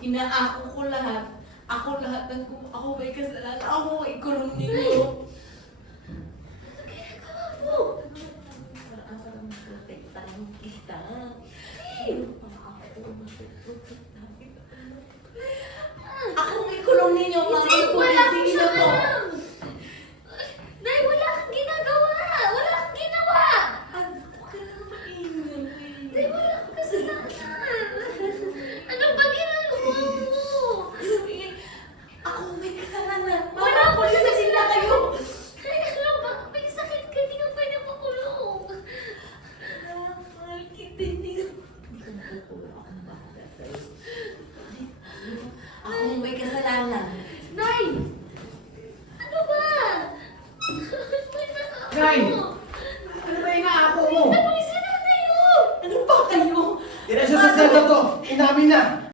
Inaako ko lahat. Ako lahat ng ako may kasalanan. Ako may kulong ninyo. Para maprotektahan kita. Ako may kulong ninyo. Hindi, wala akong Sige na po. alam. Nay, wala kang ginagawa. Wala kang ginawa. Ano ka na maingay? Nay, wala akong kasalanan. Ano ba ginagawa mo? Ako may kasalanan. Wala Mga pulis na sila kayo. Nay, ano ba? May sakit ka. Hindi ka pwede makulong. Mahal kita. Hindi ko makukulong. Ako na bahala sa'yo. Ako may kasalanan. Nay! Ano ba? May nakako. Nay! Ano ba inaako mo? Napulisan na tayo! Ano ba kayo? Tira siya sa selda to. Inamin na.